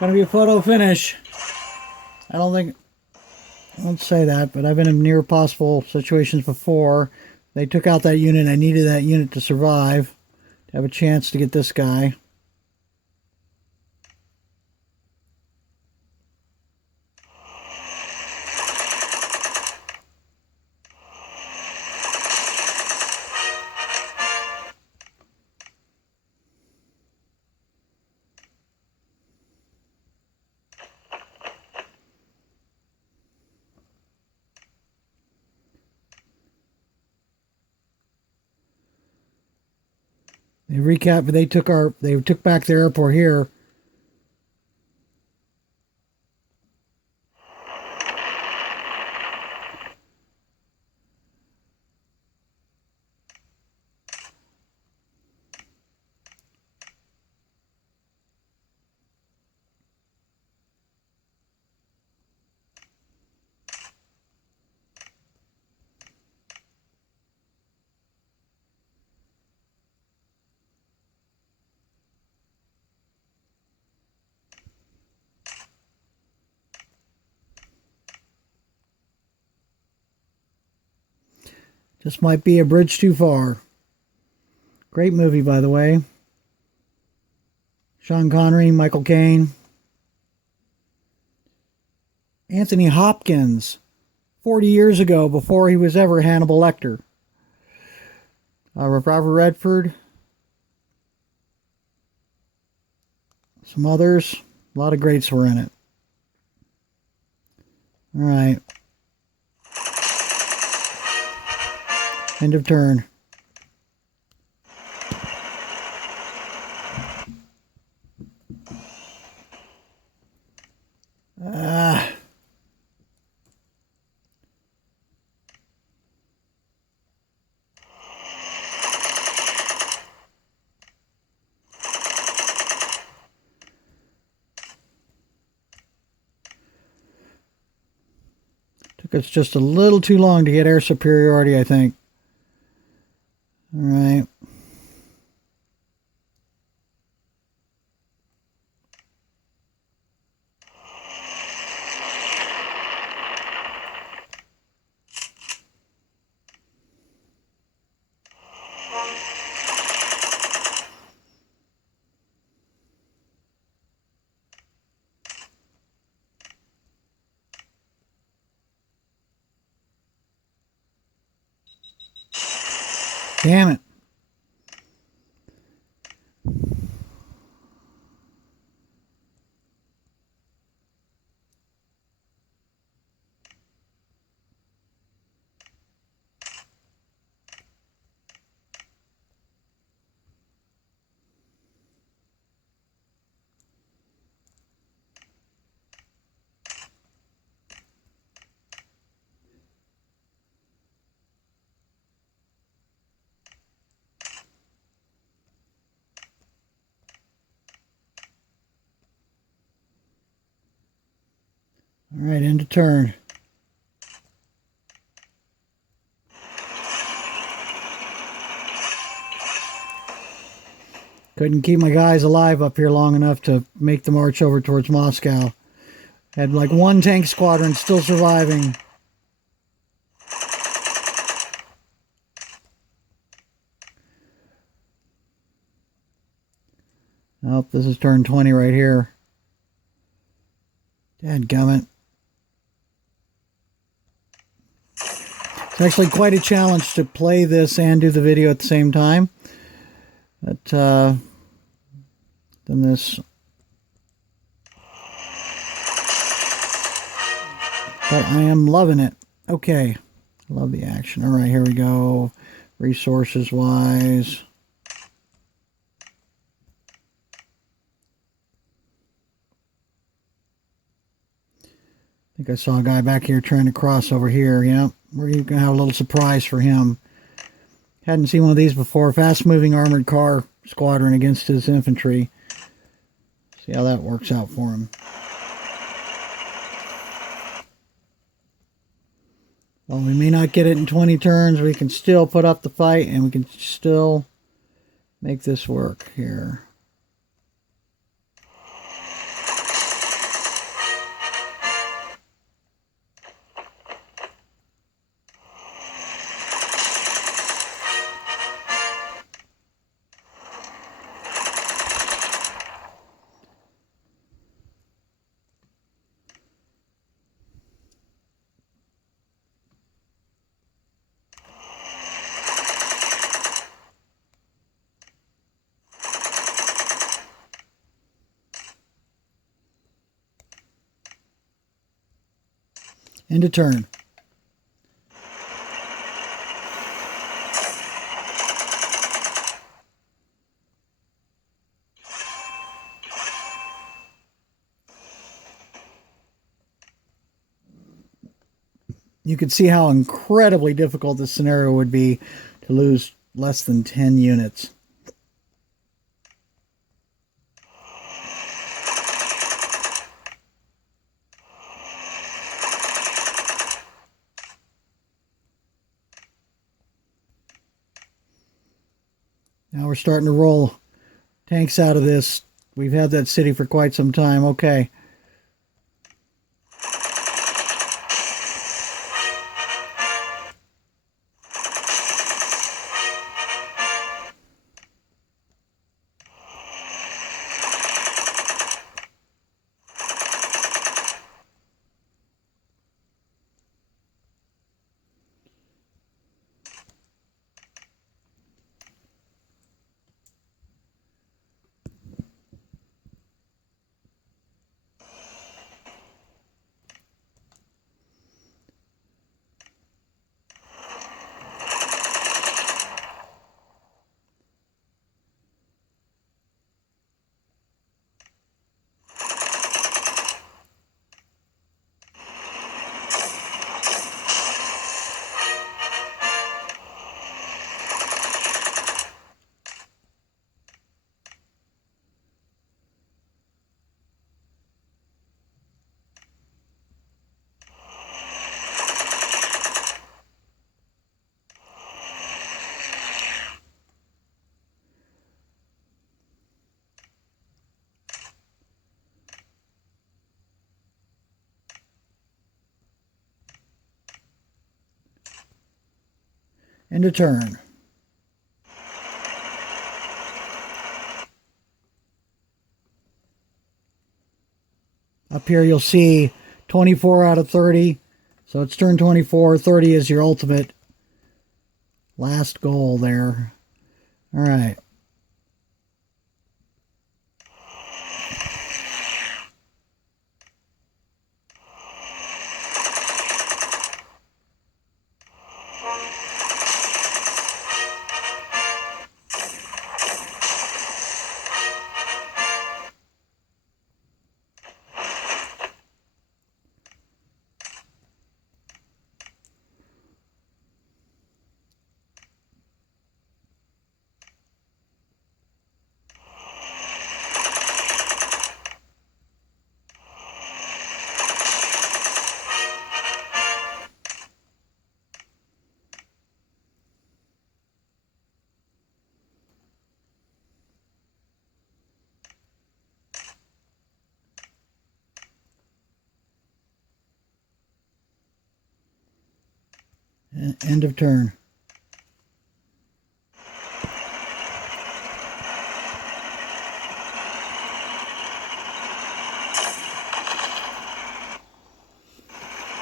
Gonna be a photo finish. I won't say that, but I've been in near possible situations before. They took out that unit. I needed that unit to survive, to have a chance to get this guy. They took back the airport here. Just might be a bridge too far. Great movie, by the way. Sean Connery, Michael Caine. Anthony Hopkins, 40 years ago, before he was ever Hannibal Lecter. Robert Redford. Some others. A lot of greats were in it. All right. End of turn. Took us just a little too long to get air superiority, I think. All right. Damn it. All right, end of turn. Couldn't keep my guys alive up here long enough to make the march over towards Moscow. Had like one tank squadron still surviving. Nope, this is turn 20 right here. Dadgummit. It's actually quite a challenge to play this and do the video at the same time. But then this. But I am loving it. Okay. Love the action. All right, here we go. Resources wise. I think I saw a guy back here trying to cross over here. Yeah, we're going to have a little surprise for him. Hadn't seen one of these before. Fast-moving armored car squadron against his infantry. See how that works out for him. While we may not get it in 20 turns, we can still put up the fight and we can still make this work here. End of turn. You could see how incredibly difficult this scenario would be to lose less than 10 units. Now we're starting to roll tanks out of this. We've had that city for quite some time. Okay. End of turn. Up here you'll see 24 out of 30. So it's turn 24. 30 is your ultimate last goal there. All right. End of turn.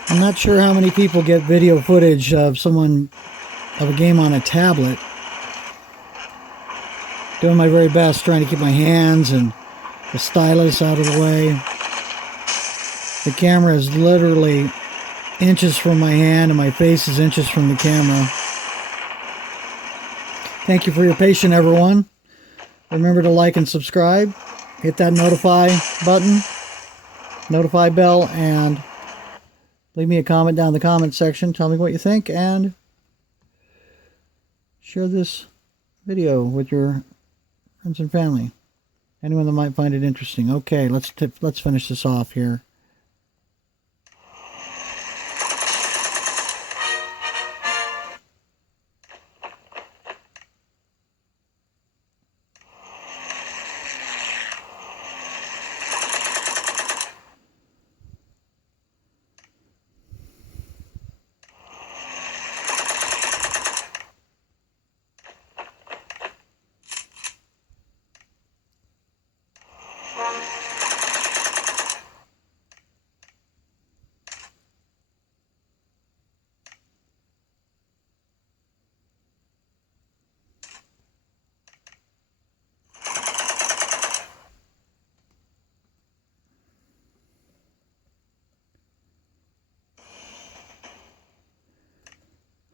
I'm not sure how many people get video footage of a game on a tablet. Doing my very best trying to keep my hands and the stylus out of the way. The camera is literally inches from my hand and my face is inches from the camera. Thank you for your patience, everyone. Remember to like and subscribe. Hit that notify button, notify bell, and leave me a comment down in the comment section. Tell me what you think and share this video with your friends and family. Anyone that might find it interesting. Okay, let's finish this off here.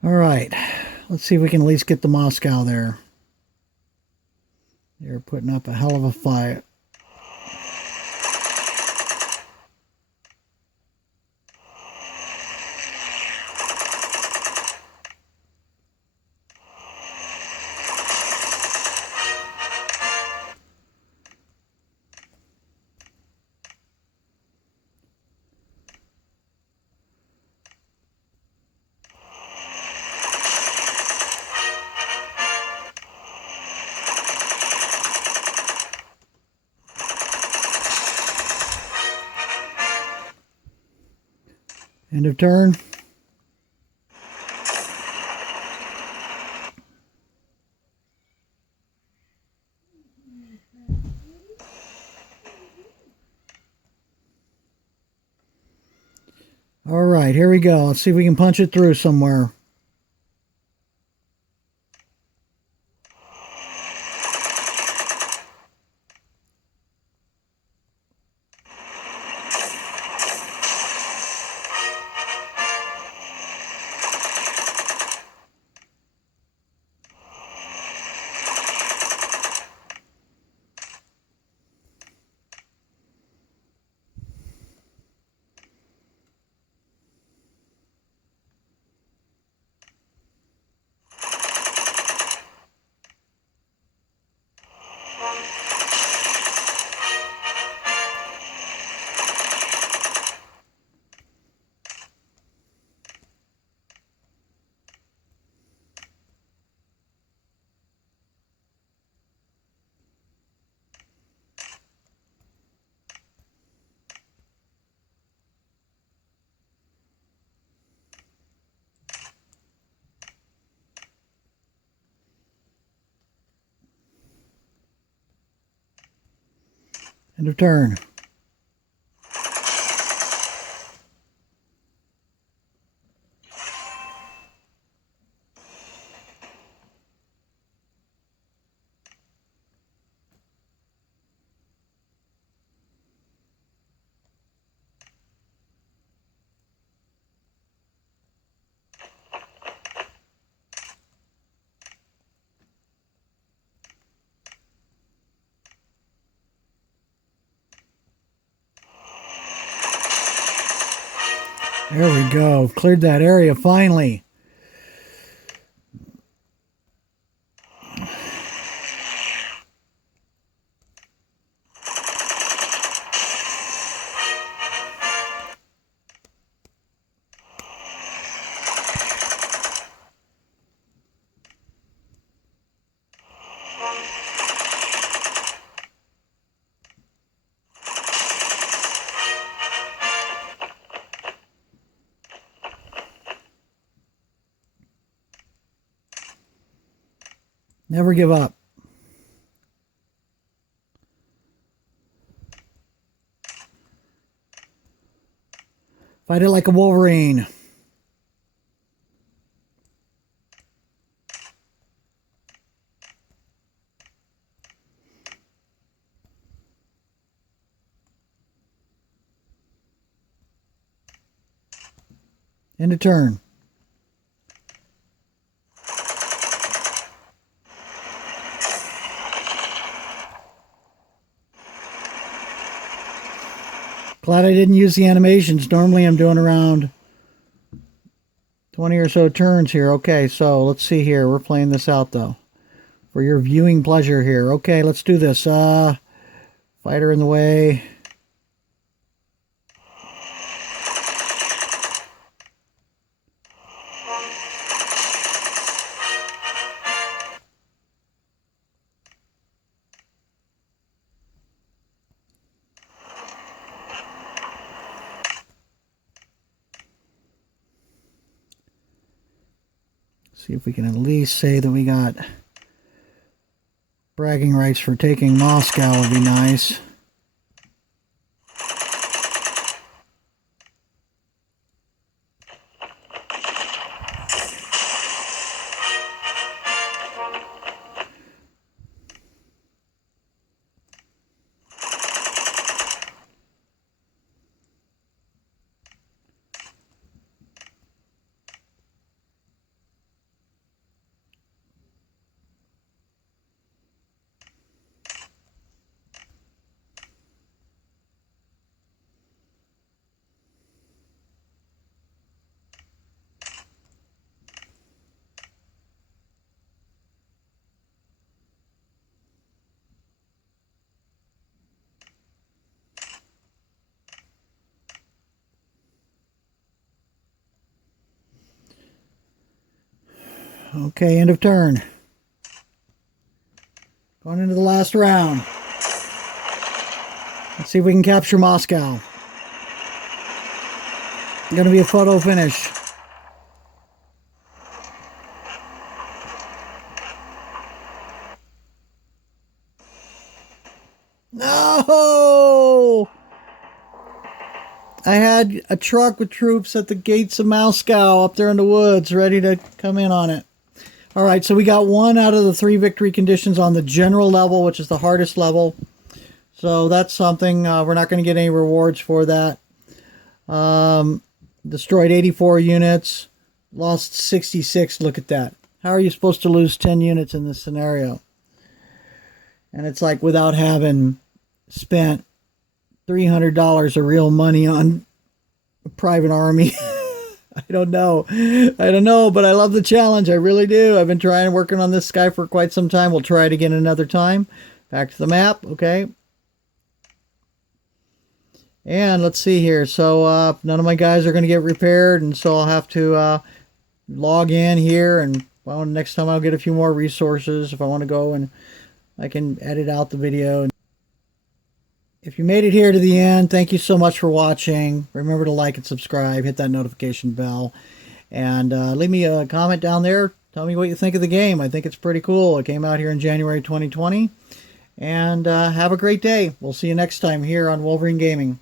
All right, let's see if we can at least get the Moscow there. They're putting up a hell of a fight. End of turn. All right, here we go. Let's see if we can punch it through somewhere. End of turn. There we go. Cleared that area finally. Never give up. Fight it like a Wolverine. End of turn. Glad I didn't use the animations. Normally I'm doing around 20 or so turns here. Okay, so let's see here. We're playing this out though. For your viewing pleasure here. Okay, let's do this. Fighter in the way. See if we can at least say that we got bragging rights for taking Moscow would be nice. Okay, end of turn. Going into the last round. Let's see if we can capture Moscow. Going to be a photo finish. No! I had a truck with troops at the gates of Moscow up there in the woods ready to come in on it. All right, so we got 1 out of the 3 victory conditions on the general level, which is the hardest level. So that's something. We're not going to get any rewards for that. Destroyed 84 units, lost 66. Look at that. How are you supposed to lose 10 units in this scenario? And it's like without having spent $300 of real money on a private army. I don't know, but I love the challenge. I really do. I've been trying working on this guy for quite some time. We'll try it again another time. Back to the map. Okay. And let's see here. So none of my guys are going to get repaired, and so I'll have to log in here, and well, next time I'll get a few more resources if I want to go, and I can edit out the video. If you made it here to the end, thank you so much for watching. Remember to like and subscribe, hit that notification bell, and leave me a comment down there. Tell me what you think of the game. I think it's pretty cool. It came out here in January 2020. And have a great day. We'll see you next time here on Wolverine Gaming.